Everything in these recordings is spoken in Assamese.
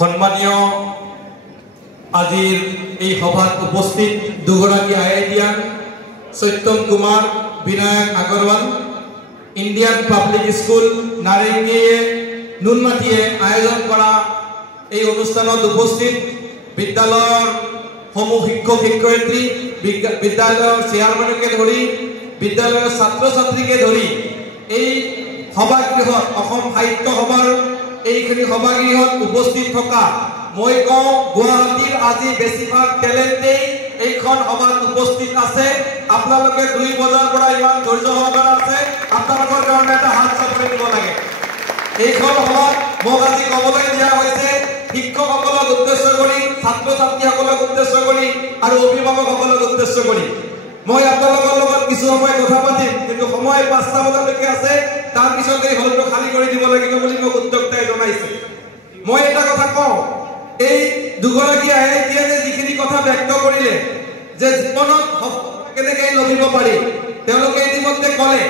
সম্মানীয় আজিৰ এই সভাত উপস্থিত দুগৰাকী IITian Satyam Kumar Binayak Agarwal Indian public school নাৰেংগীয়ে নুনমাটিয়ে আয়োজন কৰা এই অনুষ্ঠানত উপস্থিত বিদ্যালয়ৰ সমূহ শিক্ষক শিক্ষয়িত্ৰী বিদ্যালয়ৰ চেয়াৰমেনকে ধৰি বিদ্যালয়ৰ ছাত্ৰ ছাত্ৰীকে ধৰি এই সভাগৃহত অসম সাহিত্য সভাৰ এইখিনি সভাগৃহত উপস্থিত থকা মই কওঁ গুৱাহাটীৰ আজি বেছিভাগ টেলেণ্টেই এইখন সভাত উপস্থিত আছে। আপোনালোকে 2 বজাৰ পৰা ইমান ধৈৰ্য সহকাৰে আছে, আপোনালোকৰ কাৰণে এটা হাত চাপৰি দিব লাগে। এইখন সভাত মোক আজি ক'বলৈ দিয়া হৈছে শিক্ষকসকলক উদ্দেশ্য কৰি, ছাত্ৰ ছাত্ৰীসকলক উদ্দেশ্য কৰি আৰু অভিভাৱকসকলক উদ্দেশ্য কৰি মই আপোনালোকৰ লগত কিছু সময় কথা পাতিম, কিন্তু সময় 5টা বজালৈকে আছে। তাৰ পিছত এই হলটো খালী কৰি দিব লাগিব বুলি মোক উদ্যোক্তাই জনাইছে। মই এটা কথা কওঁ, এই দুগৰাকী আইআইটিয়ানে যিখিনি কথা ব্যক্ত কৰিলে যে জীৱনত কেনেকৈ লভিব পাৰি তেওঁলোকে ইতিমধ্যে ক'লে,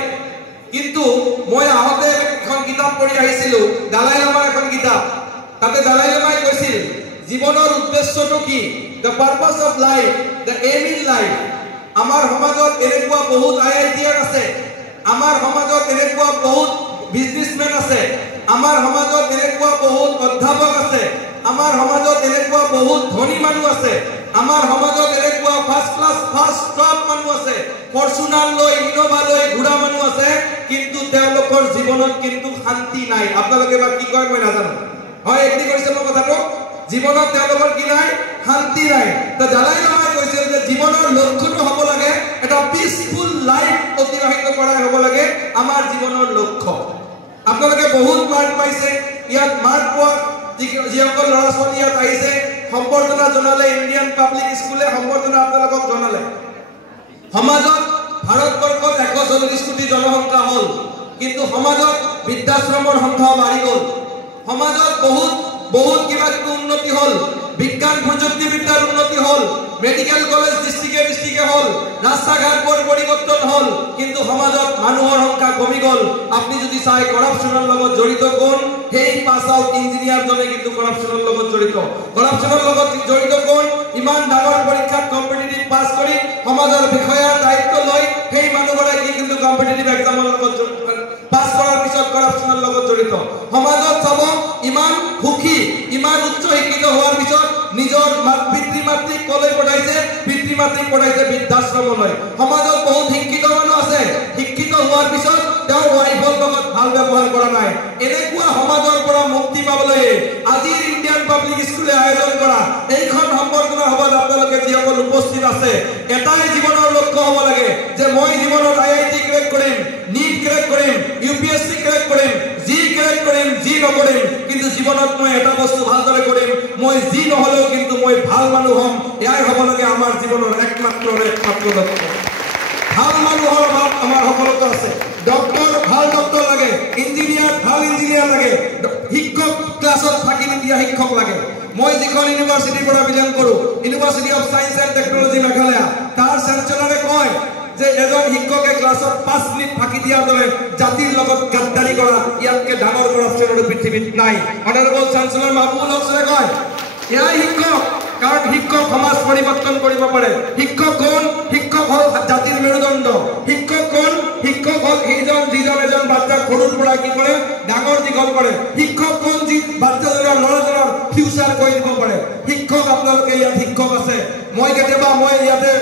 কিন্তু মই আহোঁতে এখন কিতাপ পঢ়ি আহিছিলোঁ, দালাই লামাৰ এখন কিতাপ। তাতে দালাই লামাই কৈছিল জীৱনৰ উদ্দেশ্যটো কি, the purpose of life, the aim in life. আমাৰ সমাজত এনেকুৱা বহুত আইআইটিয়ান আছে, আমাৰ সমাজত এনেকুৱা বহুত বিজনেছমেন আছে, আমাৰ সমাজত এনেকুৱা বহুত অধ্যাপক আছে, আমাৰ সমাজত এনেকুৱা বহুত ধনী মানুহ আছে, আমাৰ সমাজত এনেকুৱা ফাৰ্ষ্ট ক্লাছ ফাৰ্ষ্ট টপ মানুহ আছে, ফৰ্চুনাৰ লৈ ইনোভা লৈ ঘূৰা মানুহ আছে, কিন্তু তেওঁলোকৰ জীৱনত কিন্তু শান্তি নাই। আপোনালোকে বা কি কয় মই নাজানো, হয় এগ্ৰী কৰিছে মোৰ কথাটো? জীৱনত তেওঁলোকৰ কি নাই? শান্তি নাই। তো দালাই লামাই কৈছিল যে জীৱনৰ লক্ষ্যটো হ'ব লাগে এটা পিচফুল লাইফ অতিবাহিত কৰাই হ'ব লাগে আমাৰ জীৱনৰ লক্ষ্য। আপোনালোকে বহুত মাৰ্ক পাইছে, ইয়াত মাৰ্ক পোৱা যিসকল ল'ৰা ছোৱালী ইয়াত আহিছে সম্বৰ্ধনা জনালে, ইণ্ডিয়ান পাব্লিক স্কুলে সম্বৰ্ধনা আপোনালোকক জনালে। সমাজত ভাৰতবৰ্ষত 140 কোটি জনসংখ্যা হ'ল, কিন্তু সমাজত বৃদ্ধাশ্ৰমৰ সংখ্যা বাঢ়ি গ'ল। সমাজত বহুত কিবা কিবি উন্নতি হ'ল, বিজ্ঞান প্ৰযুক্তিবিদ্যাৰ উন্নতি হ'ল, মেডিকেল কলেজ ডিষ্ট্ৰিক্টে হ'ল, ৰাস্তা ঘাটবোৰ পৰিৱৰ্তন হ'ল, কিন্তু সমাজত মানুহৰ সংখ্যা কমি গ'ল। আপুনি যদি চাই কৰাপশ্যনৰ লগত জড়িত কোন, সেই পাছ আউট ইঞ্জিনিয়াৰজনে কিন্তু কৰাপশ্যনৰ লগত জড়িত। কৰাপশ্যনৰ লগত জড়িত কোন, ইমান ডাঙৰ পৰীক্ষাত কম্পিটিটিভ পাছ কৰি সমাজৰ বিষয়াৰ দায়িত্ব লৈ সেই মানুহগৰাকী কিন্তু কম্পিটিটিভ এক্সামৰ লগত পাছ কৰাৰ পিছত কৰাপশ্যনৰ লগত জড়িত। সমাজত চাব ইমান সুখী, ইমান উচ্চ শিক্ষিত হোৱাৰ পিছত নিজৰ পিতৃ মাতৃক কলৈ পঠাইছে? পিতৃ মাতৃক পঠাইছে বৃদ্ধাশ্ৰমলৈ। সমাজত বহুত শিক্ষিত মানুহ আছে, শিক্ষিত হোৱাৰ পিছত তেওঁৰ ৱাইফৰ লগত ভাল ব্যৱহাৰ কৰা নাই। এনেকুৱা সমাজৰ পৰা মুক্তি পাবলৈ আজিৰ ইণ্ডিয়ান পাব্লিক স্কুলে আয়োজন কৰা এইখন সম্বৰ্ধনা সভাত আপোনালোকে যিসকল উপস্থিত আছে, এটাই জীৱনৰ লক্ষ্য হ'ব লাগে যে মই জীৱনত আইআইটি ক্ৰেক কৰিম, নীট ক্ৰেক কৰিম, ইউপিএছচি ক্ৰেক কৰিম, যি ক্ৰেক কৰিম, যি নকৰিম, কিন্তু জীৱনত মই এটা বস্তু ভালদৰে কৰিম, মই যি নহ'লেও কিন্তু মই ভাল মানুহ হ'ম। এয়াই হ'ব লাগে আমাৰ জীৱনৰ একমাত্ৰ লক্ষ্য। ভাল মানুহৰ অভাৱ আমাৰ সফলতা আছে। ডক্টৰ ভাল ডক্টৰ লাগে, ইঞ্জিনিয়াৰ ভাল ইঞ্জিনিয়াৰ লাগে, শিক্ষক ক্লাছত থাকি দিয়া শিক্ষক লাগে। মই যিখন ইউনিভাৰ্চিটিৰ পৰা বিলং কৰোঁ, university of science and technology Meghalaya, তাৰ চেঞ্চেলৰে কয় যে এজন শিক্ষকে ক্লাছত 5 মিনিট ফাঁকি দিয়াৰ দৰে জাতিৰ লগত গাদ্দাৰী কৰা ইয়াতকৈ ডাঙৰ কৰাপশ্যন আৰু পৃথিৱীত নাই। অনাৰেবল চেঞ্চেলৰ মাহবুবুল হকৰে কয় এয়াই শিক্ষক, কাৰণ শিক্ষক সমাজ পৰিৱৰ্তন কৰিব পাৰে। শিক্ষক কোন? শিক্ষক হ'ল জাতিৰ মেৰুদণ্ড। শিক্ষক কোন? শিক্ষক হ'ল যিজন এজন বাচ্চাক সৰুৰ পৰা কি কৰে? ডাঙৰ দীঘল কৰে। শিক্ষক কোন? যি বাচ্চাজনৰ ল'ৰাজনৰ ফিউচাৰ কৰি দিব পাৰে। শিক্ষক আপোনালোকে ইয়াত শিক্ষক আছে। মই ইয়াতে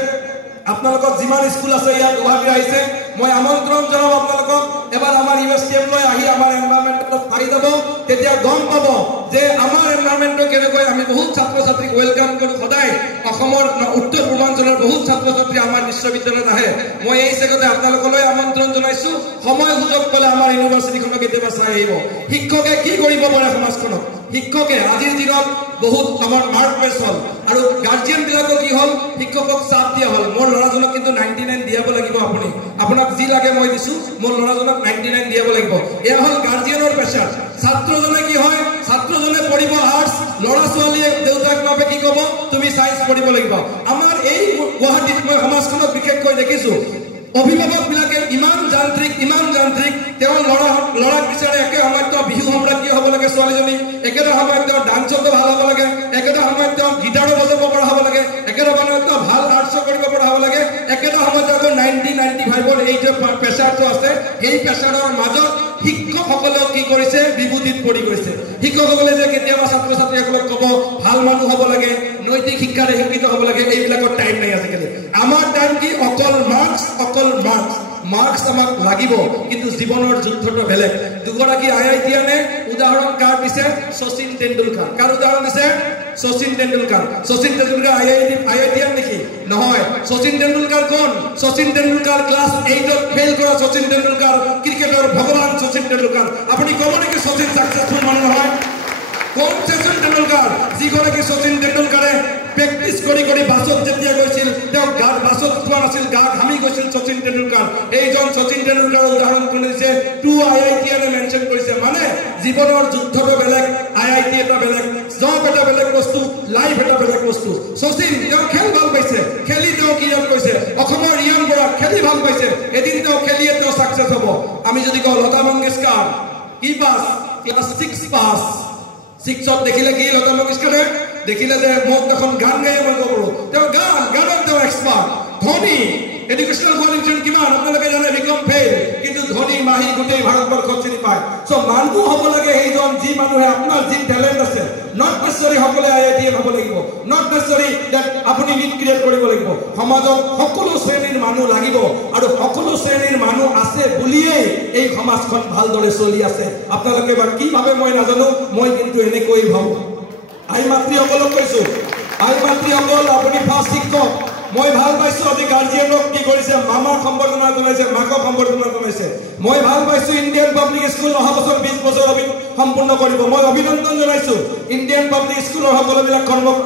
আপোনালোকক যিমান স্কুল আছে ইয়াত গুৱাহাটী আহিছে, মই আমন্ত্ৰণ জনাম আপোনালোকক এবাৰ আমাৰ ইউএছটিএম লৈ আহি আমাৰ এনভাইৰনমেণ্টত পাই যাব, তেতিয়া গম পাব যে আমাৰ এনভাইৰনমেণ্টটো কেনেকৈ। আমি বহুত ছাত্ৰ ছাত্ৰীক ৱেলকাম কৰোঁ সদায়। অসমৰ উত্তৰ পূৰ্বাঞ্চলৰ বহুত ছাত্ৰ ছাত্ৰী আমাৰ বিশ্ববিদ্যালয়ত আহে। মই এই চেগতে আপোনালোকলৈ আমন্ত্ৰণ জনাইছোঁ, সময় সুযোগ পালে আমাৰ ইউনিভাৰ্চিটিখনক কেতিয়াবা চাই আহিব। শিক্ষকে কি কৰিব পাৰে সমাজখনক? শিক্ষকে আজিৰ দিনত বহুত আমাৰ মাৰ্ক বেছ হ'ল, আৰু গাৰ্জিয়ানবিলাকক কি হ'ল? শিক্ষকক চাপ দিয়া হ'ল, মোৰ ল'ৰাজনক কিন্তু 99 দিয়াব লাগিব, আপোনাক যি লাগে মই দিছোঁ, মোৰ ল'ৰাজনক 99 দিয়াব লাগিব। এয়া হ'ল গাৰ্জিয়ানৰ প্ৰেছাৰ। ছাত্ৰজনে কি হয়? ছাত্ৰজনে পঢ়িব আৰ্টছ, ল'ৰা ছোৱালীয়ে দেউতাক বাপে কি ক'ব? তুমি ছায়েন্স পঢ়িব লাগিব। আমাৰ এই গুৱাহাটীত মই সমাজখনত বিশেষকৈ দেখিছোঁ অভিভাৱকবিলাকে ইমান যান্ত্ৰিক তেওঁৰ ল'ৰাক বিচাৰে একে সময়ত তেওঁ বিহু সম্ৰাজ্ঞী হ'ব লাগে, ছোৱালীজনী একেটা সময়ত তেওঁ ডান্সতো ভাল হ'ব লাগে, একেটা সময়ত তেওঁ গীটাৰো বজাব পৰা হ'ব লাগে, একেটা সময়ত তেওঁ ভাল আৰ্টছো কৰিব পৰা হ'ব লাগে, একেটা সময়ত আকৌ 90-95ৰ এই যে প্ৰেছাৰটো আছে সেই প্ৰেছাৰৰ মাজত শিক্ষকসকলেও কি কৰিছে বিভূতিত পৰি গৈছে। শিক্ষকসকলে যে কেতিয়াবা ছাত্ৰ ছাত্ৰীসকলক ক'ব ভাল মানুহ হ'ব লাগে, নৈতিক শিক্ষাৰে শিক্ষিত হ'ব লাগে, এইবিলাকৰ টাইম নাই আজিকালি। আমাৰ টাইম কি অকল মাৰ্কছ আমাক লাগিব, কিন্তু জীৱনৰ যুদ্ধটো বেলেগ। দুগৰাকী IITiane উদাহৰণ কাৰ দিছে? শচীন তেণ্ডুলকাৰ। কাৰ উদাহৰণ দিছে? শচীন তেণ্ডুলকাৰ। শচীন তেণ্ডুলকাৰ IITian নেকি? নহয়। শচীন তেণ্ডুলকাৰ কোন? শচীন তেণ্ডুলকাৰ ক্লাছ 8ত ফেইল কৰা শচীন তেণ্ডুলকাৰ, ক্ৰিকেটৰ ভগৱান শচীন তেণ্ডুলকাৰ। আপুনি ক'ব নেকি শচীন ছাকচেছফুল মানুহ নহয়? কোন শচীন তেণ্ডুলকাৰ? যিগৰাকী শচীন তেণ্ডুলকাৰে প্ৰেক্টিছ কৰি বাছত যেতিয়া গৈছিল তেওঁ গাত বাছত উঠোৱা নাছিল, গা ঘামি গৈছিল শচীন তেণ্ডুলকাৰ। এইজন শচীন তেণ্ডুলকাৰৰ উদাহৰণ কৰিছে, 2 IITiane মেনশ্যন কৰিছে। মানে জীৱনৰ যুদ্ধটো বেলেগ, IIT এটা বেলেগ, জব এটা বেলেগ বস্তু, লাইফ এটা বেলেগ বস্তু। শচীন তেওঁ খেল ভাল পাইছে, খেলি তেওঁ কি কৈছে? অসমৰ ৰিয়ান বৰা খেলি ভাল পাইছে, এদিন তেওঁ খেলিয়ে তেওঁ ছাকচেছ হ'ব। আমি যদি কওঁ লতা মংগেশকাৰ কি পাছ? ক্লাছ 6 পাছ। 6ত দেখিলে কি লতা মংগেশকাৰে? দেখিলে যে মোক এখন গান গায়ে মই ক'ব পাৰোঁ, তেওঁ গানত তেওঁ এক্সপাৰ্ট। ধনী এডুকেশ্যনেল কোৱালিফিকেশ্যন কিমান আপোনালোকে জানে? বিকম ফেইল, কিন্তু ধনী মাহী গোটেই ভাৰতবৰ্ষত চিনি পায়। চ' মানুহ হ'ব লাগে সেইজন যি মানুহে আপোনাৰ যি টেলেণ্ট আছে, নট নেচেচাৰী সকলোৱে IITian হ'ব লাগিব, নট নেচেচাৰী ডেট আপুনি নিট ক্ৰিয়েট কৰিব লাগিব। সমাজত সকলো শ্ৰেণীৰ মানুহ লাগিব, আৰু সকলো শ্ৰেণীৰ মানুহ আছে বুলিয়েই এই সমাজখন ভালদৰে চলি আছে। আপোনালোকে বা কি ভাবে মই নাজানো, মই কিন্তু এনেকৈ ভাবোঁ। আই মাতৃসকলক কৈছোঁ, আই মাতৃসকল আপুনি ফাৰ্ষ্ট শিক্ষক। মই ভাল পাইছোঁ আজি গাৰ্জিয়ানক কি কৰিছে, মামাক সম্বৰ্ধনা জনাইছে, মাকক সম্বৰ্ধনা জনাইছে। মই ভাল পাইছোঁ ইণ্ডিয়ান পাব্লিক স্কুল অহা বছৰ 20 বছৰ সম্পূৰ্ণ কৰিব, মই অভিনন্দন জনাইছোঁ। ইণ্ডিয়ান পাব্লিক স্কুলৰ সকলোবিলাক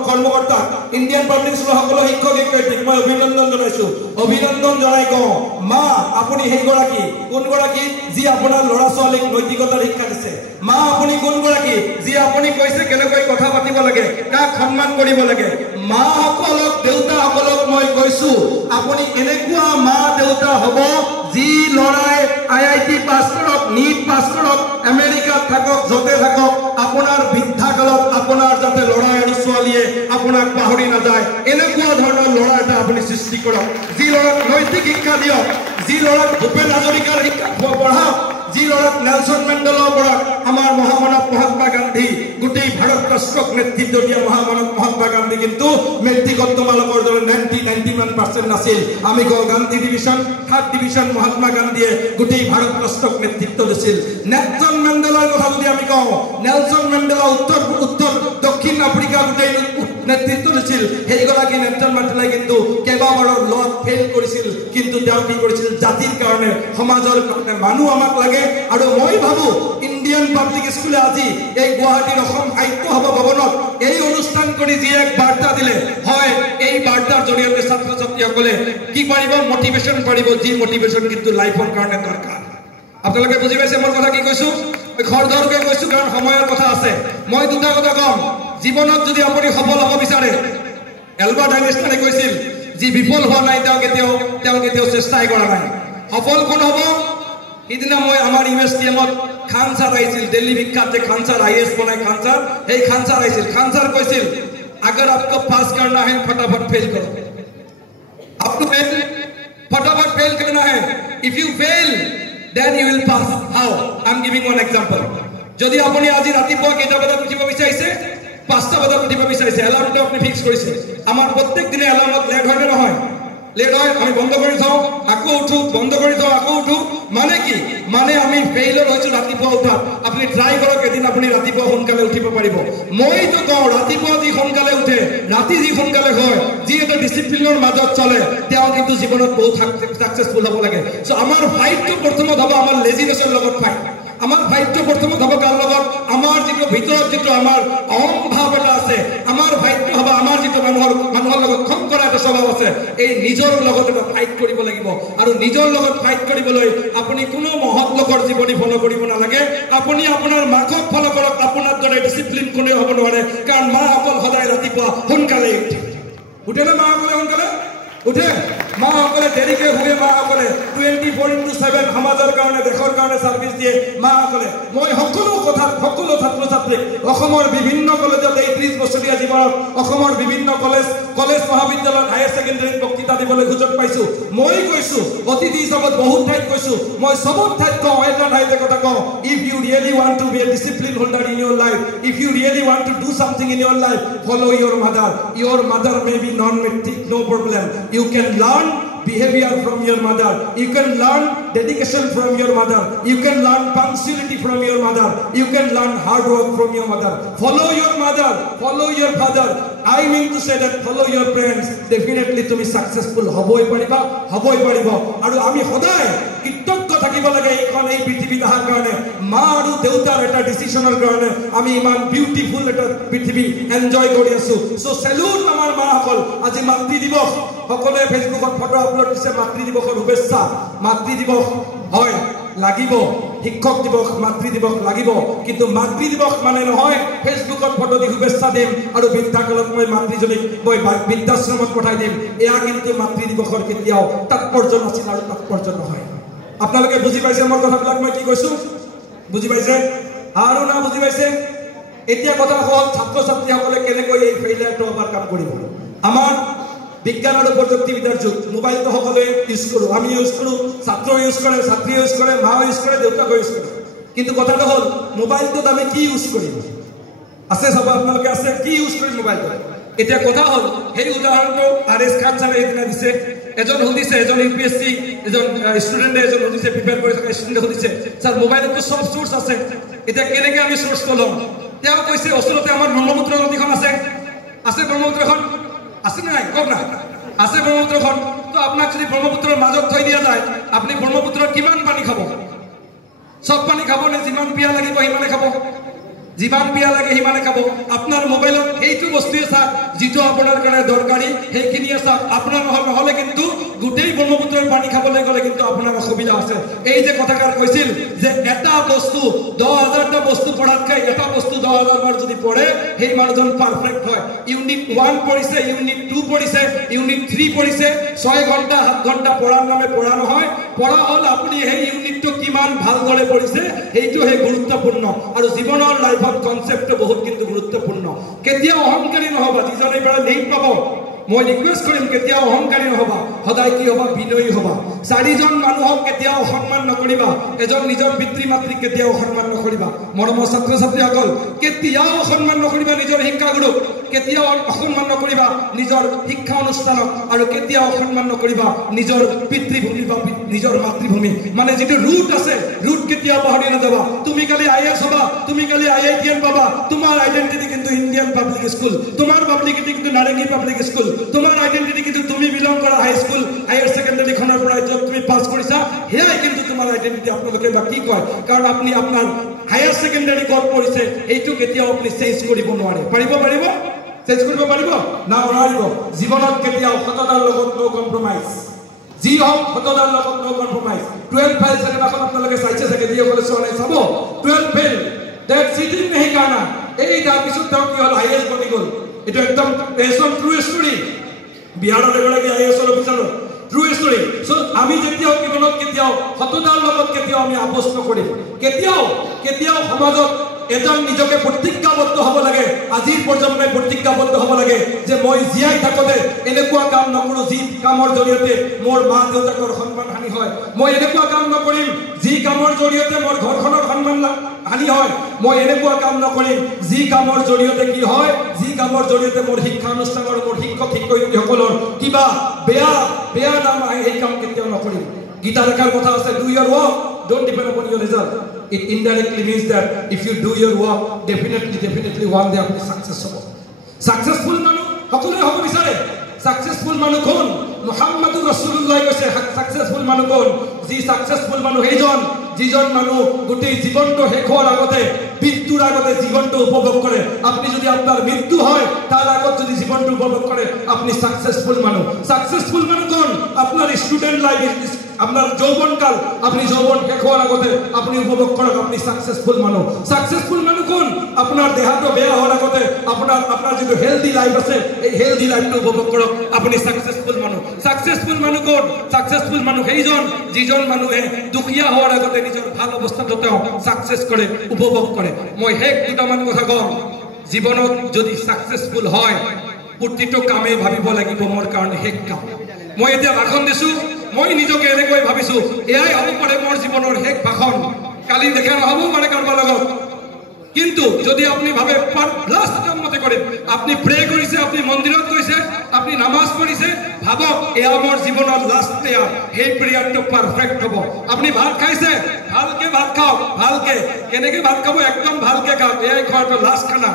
কৰ্মকৰ্তা, ইণ্ডিয়ান পাব্লিক স্কুলৰ সকলো শিক্ষক শিক্ষয়িত্ৰীক মই অভিনন্দন জনাইছোঁ। অভিনন্দন জনাই কওঁ, মা আপুনি সেইগৰাকী, কোনগৰাকী? যি আপোনাৰ ল'ৰা ছোৱালীক নৈতিকতাৰ শিক্ষা দিছে। মা আপুনি কোনগৰাকী? যি আপুনি কৈছে কেনেকৈ কথা পাতিব লাগে, কাক সন্মান কৰিব লাগে। মাসকলক, দেউতাসকলক মই কৈছোঁ, আপুনি এনেকুৱা মা দেউতা হ'ব যি ল'ৰাই IIT পাছ কৰক, নিট পাছ কৰক, আমেৰিকাত থাকক, য'তে থাকক, আপোনাৰ বৃদ্ধাকালত আপোনাৰ যাতে ল'ৰা আৰু ছোৱালীয়ে আপোনাক পাহৰি নাযায়, এনেকুৱা ধৰণৰ ল'ৰা এটা আপুনি সৃষ্টি কৰক। যি ল'ৰাক নৈতিক শিক্ষা দিয়ক, যি ল'ৰাক ভূপেন হাজৰিকাৰ শিক্ষা পঢ়াওক, যি ল'ৰাক নেলছন মেণ্ডেলাৰ পৰা আমাৰ মহামানৱ মহাত্মা গান্ধী, গোটেই ভাৰতবৰ্ষক নেতৃত্ব দিয়া মহামানৱ মহাত্মা গান্ধী কিন্তু মেট্ৰিকত তোমালোকৰ দৰে 90-91% নাছিল। আমি কওঁ Gandhi division, 3rd division Mahatma গান্ধীয়ে গোটেই ভাৰতবৰ্ষক নেতৃত্ব দিছিল। নেলছন মেণ্ডেলাৰ কথা যদি আমি কওঁ, নেলছন মেণ্ডেলা উত্তৰ দক্ষিণ আফ্ৰিকা গোটেই নেতৃত্ব দিছিল। সেইগৰাকী নেলছন মেণ্ডেলাই কিন্তু কেইবাবাৰৰ লত ফেইল কৰিছিল, কিন্তু তেওঁ কি কৰিছিল? জাতিৰ কাৰণে, সমাজৰ কাৰণে। মানুহ আমাক লাগে, আৰু মই ভাবোঁ ইণ্ডিয়ান পাব্লিক স্কুলে আজি এই গুৱাহাটীৰ অসম সাহিত্য সভা ভৱনত এই অনুষ্ঠান কৰি যি এক বাৰ্তা দিলে, হয় এই বাৰ্তাৰ জৰিয়তে ছাত্ৰ ছাত্ৰীসকলে কি পাৰিব? মটিভেশ্যন পাৰিব, যি মটিভেশ্যন কিন্তু লাইফৰ কাৰণে দৰকাৰ। আপোনালোকে বুজি পাইছে মোৰ কথা কি কৈছোঁ? খৰধৰকৈ কৈছোঁ কাৰণ সময়ৰ কথা আছে। মই দুটা কথা ক'ম। জীৱনত যদি আপুনি সফল হ'ব বিচাৰে, এলবাৰ্ট আইনষ্টাইনে কৈছিল যি বিফল হোৱা নাই তেওঁ কেতিয়াও চেষ্টাই কৰা নাই। সফল কোন হ'ব? সিদিনা মই আমাৰ ইউনিভাৰ্চিটিত খান ছাৰ আহিছিল, দিল্লী বিখ্যাত যে খান ছাৰ, IAS বনাই খান ছাৰ, সেই খান ছাৰ আহিছিল। খান ছাৰ কৈছিল, अगर आपको पास करना है फटाफट फेल करो, आपको फटाफट फेल करना है। If you fail then you will pass. How? I am giving one example. যদি আপুনি আজি ৰাতিপুৱা কেইটা বজাত উঠিব বিচাৰিছে? 5টা বজাত উঠিব বিচাৰিছে, এলাৰ্মটো আপুনি ফিক্স কৰিছে। আমাৰ প্ৰত্যেক দিনে এলাৰ্মত লেট হয় নে নহয়? লেট হয়, আমি বন্ধ কৰি থওঁ, আকৌ উঠো, বন্ধ কৰি থওঁ, আকৌ উঠো। মানে কি? মানে আমি ফেইলৰ হৈছোঁ ৰাতিপুৱা উঠাত। আপুনি ট্ৰাই কৰক, এদিন আপুনি ৰাতিপুৱা সোনকালে উঠিব পাৰিব। মইতো কওঁ ৰাতিপুৱা যি সোনকালে উঠে, ৰাতি যি সোনকালে হয়, যি এটা ডিচিপ্লিনৰ মাজত চলে, তেওঁ কিন্তু জীৱনত বহুত ছাকচেছফুল হ'ব লাগে। চ' আমাৰ ফাইটটো প্ৰথমত হ'ব আমাৰ লেজিনেছৰ লগত ফাইট। আমাৰ ফাইটটো প্ৰথমত হ'ব কাৰ লগত? আমাৰ যিটো ভিতৰত যিটো আমাৰ অহংভাৱ এটা আছে, আমাৰ ফাইটটো হ'ব আমাৰ যিটো মানুহৰ লগত খং কৰা এটা স্বভাৱ আছে, এই নিজৰ লগত এটা ফাইট কৰিব লাগিব। আৰু নিজৰ লগত ফাইট কৰিবলৈ আপুনি কোনো মহৎ লোকৰ জীৱনী ফ'ল' কৰিব নালাগে। আপুনি আপোনাৰ মাকক ফ'ল' কৰক। আপোনাৰ দৰে ডিচিপ্লিন কোনেও হ'ব নোৱাৰে, কাৰণ মাসকল সদায় ৰাতিপুৱা সোনকালে উঠে। উঠে নে মাসকলে সোনকালে? উঠে মাসকলে দেৰিকে শুৱে মাসকলে 24/7 সমাজৰ কাৰণে দেশৰ কাৰণে ছাৰ্ভিচ দিয়ে মাসকলে মই সকলো ছাত্ৰ ছাত্ৰীক অসমৰ বিভিন্ন কলেজত এই 30 বছৰীয়া জীৱনত অসমৰ বিভিন্ন কলেজ মহাবিদ্যালয়ত হায়াৰ ছেকেণ্ডাৰীত বক্তৃতা দিবলৈ সুযোগ পাইছো মই কৈছো অতিথি হিচাপত বহুত ঠাইত কৈছো মই সবত ঠাইত কওঁ এটা ঠাইতে কথা কওঁ if you really want to be a discipline holder in your life if you really want to do something in your life follow your mother may be non-metric no problem you can learn behavior from your mother you can learn dedication from your mother you can learn punctuality from your mother you can learn hard work from your mother follow your mother follow your father I mean to say that follow your parents definitely to be successful hoboi pariba aru ami hoday kritogyo thakibo lage ei prithibi dahar karone ma aru deutar eta decisionor karone ami iman beautiful eta prithibi enjoy kori asu so salute amar ma hokol aji matri divos hokole facebook ot photo upload dise matri divosor shubhechha matri divos hoy lagibo শিক্ষক দিবস মাতৃ দিবস লাগিব কিন্তু মাতৃ দিবস মানে নহয় ফেসবুকত ফটো দি শুভেচ্ছা দিম আৰু বিদ্যাকালত মই মাতৃজনীক মই বিদ্যাশ্ৰমত পঠাই দিম এয়া কিন্তু মাতৃ দিবসৰ কেতিয়াও তাৎপৰ্য নাছিল আৰু তাৎপৰ্য নহয় আপোনালোকে বুজি পাইছে মোৰ কথাবিলাক মই কি কৈছো বুজি পাইছে আৰু না বুজি পাইছে এতিয়া কথা হ'ল ছাত্ৰ ছাত্ৰীসকলে কেনেকৈ এই ফেইলিয়াৰটো ওভাৰকাম কৰিব আমাৰ বিজ্ঞান আৰু প্ৰযুক্তিবিদ্যাৰ যুগ মোবাইলটো সকলোৱে ইউজ কৰো আমি ইউজ কৰো ছাত্ৰ ইউজ কৰে ছাত্ৰী ইউজ কৰে মা ইউজ কৰে দেউতাক ইউজ কৰে কিন্তু কথাটো হ'ল মোবাইলটোত আমি কি ইউজ কৰিম আছে সব আপোনালোকে আছে কি ইউজ কৰিম মোবাইলটো এতিয়া কথা হ'ল সেই উদাহৰণটো আৰএছ খান ছাৰে এদিনা দিছে এজন সুধিছে এজন ইউপিএসসি এজন ষ্টুডেণ্টে এজন সুধিছে প্ৰিপেয়াৰ কৰি থকা ষ্টুডেণ্টে সুধিছে স্যাৰ মোবাইলতো সব সোৰ্স আছে এতিয়া কেনেকৈ আমি সোৰ্স ল'ম তেওঁ কৈছে ওচৰতে আমাৰ ব্ৰহ্মপুত্ৰ নদীখন আছে ব্ৰহ্মপুত্ৰখন আছে নাই কওক না আছে ব্ৰহ্মপুত্ৰখন তো আপোনাক যদি ব্ৰহ্মপুত্ৰৰ মাজত থৈ দিয়া যায় আপুনি ব্ৰহ্মপুত্ৰৰ কিমান পানী খাব সব পানী খাব নে যিমান পিয়া লাগিব সিমানে খাব জীৱান পিয়া লাগে হিমানে খাব আপোনাৰ মোবাইলত এইটো বস্তুৱে চাওক যিটো আপোনাৰ কাৰণে দৰকাৰী সেইখিনিয়ে চাওক আপোনাৰ নহলে কিন্তু গোটেই ব্ৰহ্মপুত্ৰৰ পানী খাবলৈ গ'লে কিন্তু আপোনাৰ অসুবিধা আছে এই যে কথাকাৰ কৈছিল যে এটা বস্তু 10000টা বস্তু পঢ়াতকৈ এটা বস্তু 10000 বাৰ যদি পঢ়ে সেই মানুহজন পারফেক্ট হয় ইউনিট 1 পঢ়িছে ইউনিট 2 পঢ়িছে ইউনিট 3 পঢ়িছে 6 ঘণ্টা 7 ঘণ্টা পঢ়াৰ নামে পঢ়া নহয় পঢ়া হ'ল আপুনি সেই ইউনিটটো কিমান ভালদৰে পঢ়িছে এইটো হে গুৰুত্বপূৰ্ণ আৰু জীৱনৰ লাইফ কনসেপ্ট বহুত কিন্তু গুৰুত্বপূৰ্ণ কেতিয়া অহংকাৰী নহবা যিজনে পৰা লিংক পাব মই ৰিকুৱেষ্ট কৰিম কেতিয়া অহংকাৰী নহবা সদায় কি হবা বিনয়ী হবা চাৰিজন মানুহক কেতিয়া অসন্মান নকৰিবা এজন নিজৰ পিতৃ মাতৃক কেতিয়া অসন্মান নকৰিবা মৰমৰ ছাত্ৰ ছাত্ৰীসকল কেতিয়া অসন্মান নকৰিবা নিজৰ শিক্ষাগুৰুক কেতিয়া অসন্মান নকৰিবা নিজৰ শিক্ষা অনুষ্ঠানক আৰু কেতিয়া অসন্মান নকৰিবা নিজৰ পিতৃভূমি বা নিজৰ মাতৃভূমি মানে যেটো ৰুট আছে ৰুট কেতিয়া পাহৰি নাযাবা তুমি কালি আইএস হবা তুমি কালি আইআইটিএন পাবা তোমাৰ আইডেন্টিটি কিন্তু ইন্ডিয়ান পাব্লিক স্কুল তোমাৰ পাব্লিকিটি কিন্তু নাৰেঙ্গী পাব্লিক স্কুল তোমাৰ আইডেন্টিটি কিন্তু তুমি বিলং কৰা হাই স্কুল হায়াৰ সেকেন্ডাৰী খনৰ পৰা যত তুমি পাস কৰিছা হেয়াই কিন্তু তোমাৰ আইডেন্টিটি আপোনালোকে বা কি কয় কাৰণ আপুনি আপোনাৰ হায়াৰ সেকেন্ডাৰী ক'ত পঢ়িছে এইটো কেতিয়াও আপুনি চেঞ্জ কৰিব নোৱাৰে পাৰিব চেঞ্জ কৰিব পাৰিব না নোৱাৰিব জীৱনত কেতিয়াও সততাৰ লগত নো কম্প্ৰমাইজ যি হওক সততাৰ লগত নো কম্প্ৰমাইজ 12 ফেল সিনেমাখন আপোনালোকে চাইছে চাগে যিসকলে চোৱা নাই চাব 12 ফেল দ্যাট সিটিং নেহি কানা এই তাৰপিছত তেওঁ কি হ'ল আইএছ বনি গ'ল এটা একদম পেছন ট্ৰু ষ্টৰী বিহাৰৰ এগৰাকী IS officer true story so আমি যেতিয়াও জীৱনত কেতিয়াও সততাৰ লগত কেতিয়াও আমি আপোচ নকৰিম কেতিয়াও সমাজত এজন নিজকে প্ৰতিজ্ঞাবদ্ধ হ'ব লাগে আজিৰ প্ৰজন্মই প্ৰতিজ্ঞাবদ্ধ হ'ব লাগে যে মই জীয়াই থাকোতে এনেকুৱা কাম নকৰো যি কামৰ জৰিয়তে মোৰ মা দেউতাকৰ সন্মান হানি হয় মই এনেকুৱা কাম নকৰিম যি কামৰ জৰিয়তে মোৰ ঘৰখনৰ সন্মান হানি হয় মই এনেকুৱা কাম নকৰিম যি কামৰ জৰিয়তে কি হয় যি কামৰ জৰিয়তে মোৰ শিক্ষা অনুষ্ঠানৰ মোৰ শিক্ষক শিক্ষয়িত্ৰীসকলৰ কিবা বেয়া নাম আহে এই কাম কেতিয়াও নকৰিম গীতা লেখাৰ কথা আছে do your work don't depend upon your result it indirectly means that if you do your work definitely one day আপনি successful মানুহ সকলোৱে হ'ব বিচাৰে successful মানুহ কোন মুহাম্মদুৰ ৰাসূলুল্লাহ কৈছে successful মানুহ কোন যি successful মানুহ এইজন যিজন মানুহ গোটেই জীৱনটো শেষ হোৱাৰ আগতে মৃত্যুৰ আগতে জীৱনটো উপভোগ কৰে আপনি যদি আপোনাৰ মৃত্যু হয় তাৰ আগত যদি জীৱনটো উপভোগ কৰে আপনি successful মানুহ কোন আপোনাৰ ষ্টুডেন্ট লাইফ আপনার যৌবনকাল আপনি যৌবন শেষ হওয়ার আগতে আপনি উপভোগ করক আপনি সাকসেসফুল মানুষ কোন আপনার দেহাটো বেয়া হওয়ার আগতে আপনার আপোনাৰ যিটো হেলদি লাইফ আছে এই হেলদি লাইফটো উপভোগ কৰক আপুনি সাকসেসফুল মানুহ কোন সাকসেসফুল মানুহ সেইজন যিজন মানুহে দুখীয়া হোৱাৰ আগতে নিজৰ ভাল অৱস্থাটো তেওঁ সাকসেস কৰে উপভোগ কৰে মই হেক দুটামান কথা কম জীৱনত যদি সাকসেসফুল হয় প্ৰতিটো কামে ভাবিব লাগিব মোৰ কাৰণে হেক কাম মই এতিয়া ভাষণ দিছো মই নিজকে এনেকৈ ভাবিছো এয়াই হ'ব পাৰে মোৰ জীৱনৰ হেক ভাষণ কালি দেখা নহ'ব পাৰে কাৰোবাৰ লগত কিন্তু যদি আপনি ভাবে লাস্ট কাম মতে করেন আপনি প্রে করেছে আপনি মন্দিরত গৈছে আপনি নামাজ পড়িছে ভাবক এয়া আমার জীবনের লাস্ট প্রেয়ার এই প্রেয়ারটো পারফেক্ট হব আপনি ভাত খাইছে ভালকে ভাত খাও ভালকে কেনেকে ভাত খাবো একদম ভালকে খাও এই খাওয়াটো লাস্ট খানা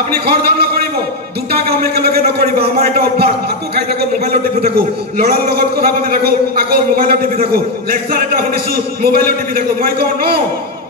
আপনি খৰধৰ নকৰিব দুটা কাম একেলগে নকৰিব আমাৰ এটা অভ্যাস আকো খাই থাকো মোবাইলত টিপি থাকো লৰাৰ লগত কথা পাতি থাকো আকৌ মোবাইলত টিপি থাকো লেকচাৰ এটা শুনিছো মোবাইলত টিপি থাকো মই কওঁ ন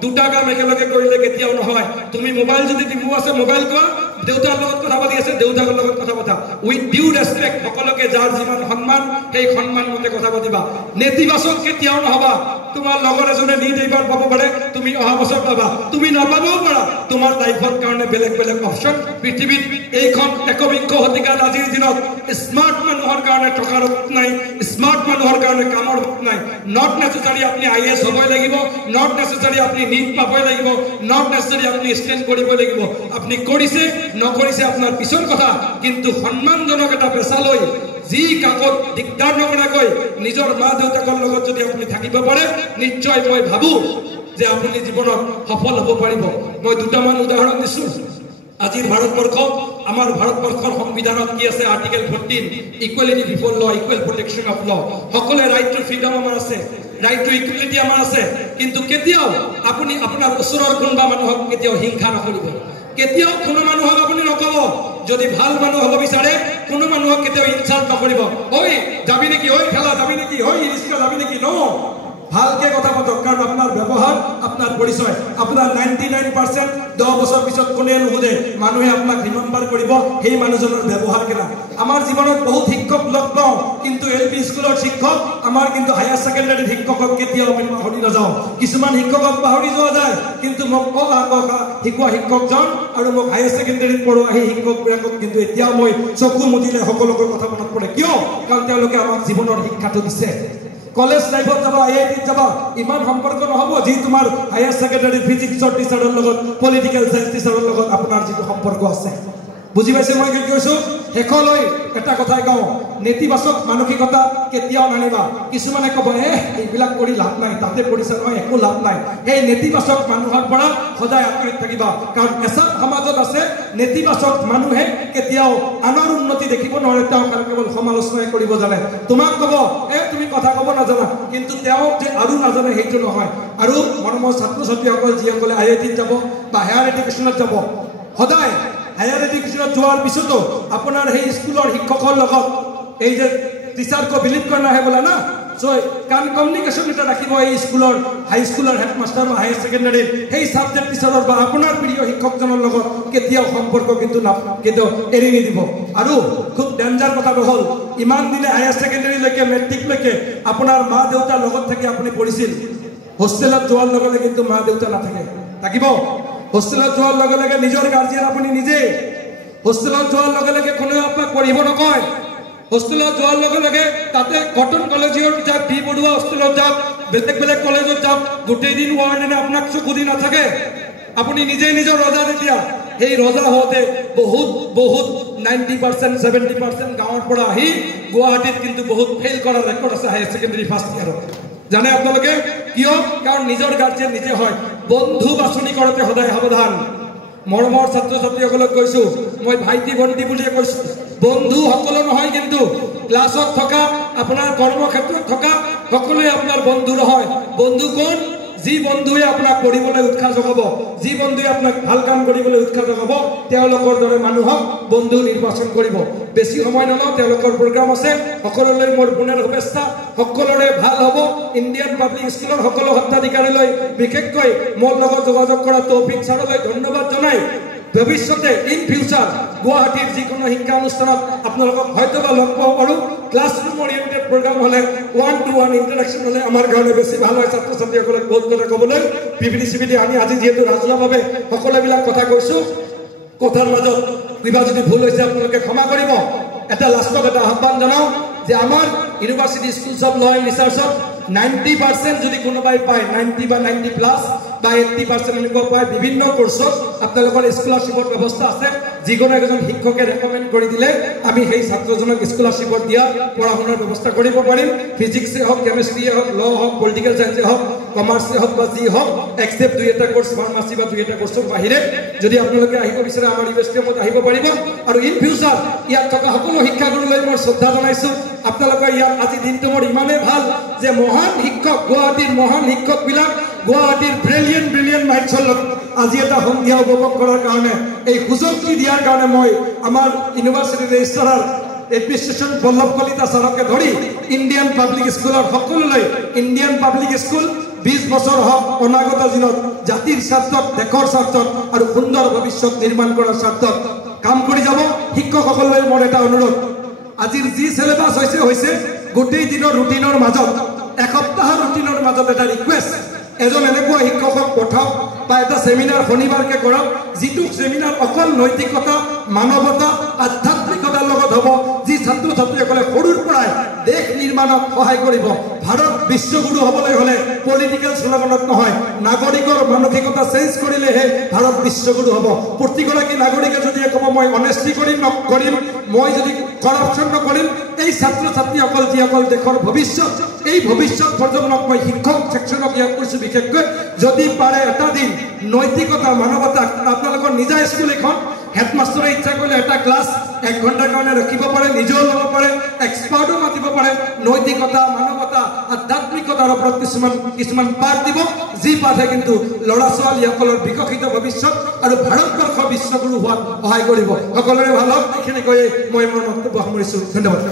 দুটা কাম একেলগে কৰিলে কেতিয়াও নহয় তুমি মোবাইল যদি টিপু আছে মোবাইল কোৱা দেউতাৰ লগত কথা পাতি আছে দেউতাৰ লগত কথা পাতা উইথ ডিউ ৰেসপেক্ট সকলোকে যাৰ যিমান সন্মান সেই সন্মান মতে কথা পাতিবা নেতিবাচক কেতিয়াও নহবা তোমাৰ লগৰ এজনে নিট এইবাৰ পাব পাৰে তুমি অহা বছৰ পাবা তুমি নাপাবও পাৰা তোমাৰ লাইফৰ কাৰণে বেলেগ বেলেগ অপচন পৃথিৱীত এইখন একবিংশ শতিকাৰ আজিৰ দিনত স্মাৰ্ট মানুহৰ কাৰণে টকাৰ নাই স্মাৰ্ট মানুহৰ কাৰণে কামৰ নাই নট নেসেসাৰি আপনি আইএস হ'বই লাগিব নট নেসেসাৰি আপনি নিট পাবই লাগিব নট নেসেসাৰি আপনি স্ট্যান্ড কৰিব লাগিব আপনি কৰিছে নকৰিছে আপোনাৰ পিছৰ কথা কিন্তু সন্মানজনক এটা পেশা লৈ যি কাকত দিগদাৰ নকৰাকৈ নিজৰ মা দেউতাকৰ লগত যদি আপুনি থাকিব পাৰে নিশ্চয় মই ভাবো যে আপুনি জীৱনত সফল হ'ব পাৰিব মই দুটামান উদাহৰণ দিছো আজিৰ ভাৰতবৰ্ষ আমাৰ ভাৰতবৰ্ষৰ সংবিধানত কি আছে আৰ্টিকেল 14 ইকুৱেলিটি বিফৰ ল ইকুৱেল প্ৰটেকশ্যন অফ ল সকলে ৰাইট টু ফ্ৰীডম আমাৰ আছে ৰাইট টু ইকুৱেলিটি আমাৰ আছে কিন্তু কেতিয়াও আপুনি আপোনাৰ ওচৰৰ কোনোবা মানুহক কেতিয়াও হিংসা নকৰিব কেতিয়াও কোনো মানুহক আপুনি নকব যদি ভাল মানুহ হ'ব বিচাৰে কোনো মানুহক কেতিয়াও ইনসাল্ট নকৰিব ওই যাবি নেকি ওই খেলা যাবি নেকি ওই ৰিস্কা যাবি নেকি নো ভালকে কথা পাতক কাৰণ আপোনাৰ ব্যৱহাৰ আপোনাৰ পৰিচয় আপোনাৰ 99% 10 বছৰ পিছত কোনে নুহুদে মানুহে আপোনাক ৰিমেম্বাৰ কৰিব সেই মানুহজনৰ ব্যৱহাৰ কেনা আমাৰ জীৱনত বহুত শিক্ষক লগ পাওঁ কিন্তু এলপি স্কুলৰ শিক্ষক আমাৰ কিন্তু হায়াৰ সেকেন্ডাৰী শিক্ষকক কেতিয়াও আমি পাহৰি নাযাওঁ কিছুমান শিক্ষকক পাহৰি যোৱা যায় কিন্তু মোক শিকোৱা শিক্ষকজন আৰু মোক হায়াৰ সেকেন্ডাৰীত পঢ়োৱা সেই শিক্ষকবিলাকক কিন্তু এতিয়াও মই চকু মুদিলে সকলোকে কথা মনত পৰে কিয় কাৰণ তেওঁলোকে আমাক জীৱনৰ শিক্ষাটো দিছে কলেজ লাইফত যাবা আইআইটিত যাবা ইমান সম্পৰ্ক নহব যি তোমাৰ হায়াৰ সেকেন্ডাৰী ফিজিক্সৰ টিচাৰৰ লগত পলিটিক্যাল সায়েন্স টিচাৰৰ লগত আপোনাৰ যিটো সম্পৰ্ক আছে বুজি পাইছে মই কি কৈছো হেকলৈ এটা কথাই কওঁ নেতিবাচক মানসিকতা কেতিয়াও নানিবা কিছুমানে ক'ব এইবিলাক কৰি লাভ নাই তাতে পৰিছে নহয় একো লাভ নাই এই নেতিবাচক মানুহৰ পৰা সদায় আঁতৰি থাকিবা কাৰণ এচাম সমাজত আছে নেতিবাচক মানুহে কেতিয়াও আনৰ উন্নতি দেখিব নোৱাৰে তেওঁ কেৱল সমালোচনা কৰিব জানে তোমাক ক'ব তুমি কথা ক'ব নাজানা কিন্তু তেওঁ যে আৰু নাজানে সেইটো নহয় আৰু মৰমৰ ছাত্ৰ ছাত্ৰীসকল যিসকলে আইআইটিত যাব বা হায়াৰ এডুকেশ্যনত যাব সদায় হায়াৰ এডুকেশ্যনত যোৱাৰ পিছতো আপোনাৰ সেই স্কুলৰ শিক্ষকৰ লগত এই যে টিচাৰ কো বিলিভ কৰনা হে बोला ना সো কান কমিউনিকেশ্যন এটা ৰাখিব এই স্কুলৰ হাই স্কুলৰ হেডমাষ্টাৰ বা হায়াৰ সেকেন্ডাৰী সেই সাবজেক্ট টিচাৰৰ বা আপোনাৰ প্ৰিয় শিক্ষকজনৰ লগত কেতিয়াও সম্পৰ্ক কিন্তু কেতিয়াও এৰি নিদিব আৰু খুব ডেঞ্জাৰ কথাটো হ'ল ইমান দিনে হায়াৰ সেকেন্ডাৰীলৈকে মেট্ৰিকলৈকে আপোনাৰ মা দেউতাৰ লগত থাকি আপুনি পঢ়িছিল হোষ্টেলত যোৱাৰ লগে লগে কিন্তু মা দেউতা নাথাকে থাকিব হোষ্টেলত যোৱাৰ লগে লগে নিজৰ গাৰ্জিয়ান আপুনি নিজে হোষ্টেলত যোৱাৰ লগে লগে কোনেও আপোনাক পঢ়িব নকয় হোষ্টেলত যোৱাৰ লগে লগে তাতে কটন কলেজৰ যাক বি বৰুৱা হোষ্টেলত যাক বেলেগ বেলেগ কলেজত যাক গোটেই দিন ৱাৰ্ডেনে আপোনাক চকু দি নাথাকে আপুনি নিজে নিজৰ ৰজা যেতিয়া সেই ৰজা হওঁতে বহুত 90% 70% গাঁৱৰ পৰা আহি গুৱাহাটীত কিন্তু বহুত ফেইল কৰাৰ ৰেকৰ্ড আছে হায়াৰ সেকেন্ডাৰী ফাৰ্ষ্ট ইয়াৰত জানে আপোনালোকে কিয় কাৰণ নিজৰ গাৰ্জিয়ান নিজে হয় বন্ধু বাছনি কৰোঁতে সদায় সাৱধান মৰমৰ ছাত্ৰ ছাত্ৰীসকলক কৈছো মই ভাইটি ভণ্টি বুলিয়ে কৈছো বন্ধু সকলো নহয় কিন্তু ক্লাছত থকা আপোনাৰ কৰ্মক্ষেত্ৰত থকা সকলোৱে আপোনাৰ বন্ধু নহয় বন্ধু কোন যি বন্ধুৱে আপোনাক পঢ়িবলৈ উৎসাহ জগাব যি বন্ধুৱে আপোনাক ভাল কাম কৰিবলৈ উৎসাহ জগাব তেওঁলোকৰ দৰে মানুহক বন্ধু নিৰ্বাচন কৰিব বেছি সময় নলওঁ তেওঁলোকৰ প্ৰগ্ৰাম আছে সকলোলৈ মোৰ পুনৰ শুভেচ্ছা সকলোৰে ভাল হ'ব ইণ্ডিয়ান পাব্লিক স্কুলৰ সকলো সত্তাধিকাৰীলৈ বিশেষকৈ মোৰ লগত যোগাযোগ কৰা তৌফিক ছাৰলৈ ধন্যবাদ জনাই ভৱিষ্যতে ইন ফিউচাৰ গুৱাহাটীৰ যিকোনো শিক্ষা অনুষ্ঠানত আপোনালোকক হয়তোবা লগ পাব পাৰোঁ ক্লাছৰুম অৰিয়েণ্টেড প্ৰগ্ৰাম হ'লে 1-to-1 ইণ্টাৰেকশ্যন হ'লে আমাৰ কাৰণে বেছি ভাল হয় ছাত্ৰ ছাত্ৰীসকলক বহুত কথা ক'বলৈ পিপিটি চিপিটি আমি আজি যিহেতু ৰাজহুৱাভাৱে সকলোবিলাক কথা কৈছোঁ কথাৰ মাজত কিবা যদি ভুল হৈছে আপোনালোকে ক্ষমা কৰিব এটা লাষ্টত এটা আহ্বান জনাও যে আমাৰ university schools of law and ৰিচাৰ্চত 90% যদি কোনোবাই পায় 90 বা 90 প্লাস বা 80% এনেকুৱা পায় বিভিন্ন কোৰ্সত আপোনালোকৰ স্কলাৰশিপৰ ব্যৱস্থা আছে যিকোনো এজন শিক্ষকে ৰেকমেণ্ড কৰি দিলে আমি সেই ছাত্ৰজনক স্কলাৰশিপৰ দিয়া পঢ়া শুনাৰ ব্যৱস্থা কৰিব পাৰিম ফিজিক্সে হওক কেমিষ্ট্ৰিয়ে হওক ল হওক পলিটিকেল সায়েন্সে হওক কমাৰ্চে হওক বা যি হওক এক্সেপ্ট দুই এটা কোৰ্স ফাৰ্মাসি বা দুই এটা কোৰ্সৰ বাহিৰে যদি আপোনালোকে আহিব বিচাৰে আমাৰ ইউনিভাৰ্চিটিত আহিব পাৰিব আৰু ইন ফিউচাৰ ইয়াত থকা সকলো শিক্ষাগুৰুলৈ মই শ্ৰদ্ধা জনাইছো আপোনালোকৰ ইয়াত আজি দিনটো মোৰ ইমানেই ভাল যে মহান শিক্ষক গুৱাহাটীৰ মহান শিক্ষকবিলাক গুৱাহাটীৰ ব্ৰিলিয়েণ্ট মাইণ্ডছৰ আজি এটা সন্ধিয়া উপভোগ কৰাৰ কাৰণে এই সুযোগটি দিয়াৰ কাৰণে মই আমাৰ ইউনিভাৰ্চিটিৰ ৰেজিষ্ট্ৰাৰ এডমিনিষ্ট্ৰেশ্যন বল্লভ কলিতা ছাৰকে ধৰি ইণ্ডিয়ান পাব্লিক স্কুলৰ সকলোলৈ ইণ্ডিয়ান পাব্লিক স্কুল 20 বছৰ হওক অনাগত দিনত জাতিৰ স্বাৰ্থত দেশৰ স্বাৰ্থত আৰু সুন্দৰ ভৱিষ্যত নিৰ্মাণ কৰাৰ স্বাৰ্থত কাম কৰি যাব শিক্ষকসকললৈ মোৰ এটা অনুৰোধ আজিৰ যি সিলেবাস হৈছে গোটেই দিনৰ ৰুটিনৰ মাজত এসপ্তাহৰ ৰুটিনৰ মাজত এটা ৰিকুৱেষ্ট এজন এনেকুৱা শিক্ষকক পঠাওক বা এটা সেমিনাৰ শনিবাৰকে কৰক যিটো সেমিনাৰ অকল নৈতিকতা মানৱতা আধ্যাত্মিকতাৰ লগত হ'ব যি ছাত্ৰ ছাত্ৰীসকলে সৰুৰ পৰাই দেশ নিৰ্মাণত সহায় কৰিব ভাৰত বিশ্বগুৰু হ'বলৈ হ'লে পলিটিকেল স্লোগানত নহয় নাগৰিকৰ মানসিকতা চেঞ্জ কৰিলেহে ভাৰত বিশ্বগুৰু হ'ব প্ৰতিগৰাকী নাগৰিকে যদি ক'ব মই অনেষ্টি কৰিম মই যদি কৰাপশ্যন নকৰিম এই ছাত্ৰ ছাত্ৰীসকল যিসকল দেশৰ ভৱিষ্যত এই ভৱিষ্যত প্ৰজন্মক মই শিক্ষক ছেকশ্যনক ইয়াত কৈছোঁ বিশেষকৈ যদি পাৰে এটা দিন নৈতিকতা মানৱতা আপোনালোকৰ নিজা স্কুল এখন হেডমাষ্টাৰে ইচ্ছা কৰিলে এটা ক্লাছ 1 ঘণ্টাৰ কাৰণে ৰাখিব পাৰে নিজেও ল'ব পাৰে এক্সপাৰ্টো মাতিব পাৰে নৈতিকতা মানৱতা আধ্যাত্মিকতাৰ ওপৰত কিছুমান পাঠ দিব যি পাঠে কিন্তু ল'ৰা ছোৱালীসকলৰ বিকশিত ভৱিষ্যত আৰু ভাৰতবৰ্ষ বিশ্বগুৰু হোৱাত সহায় কৰিব সকলোৰে ভাল হওক এইখিনি কৈয়ে মই মোৰ বক্তব্য সামৰিছোঁ ধন্যবাদ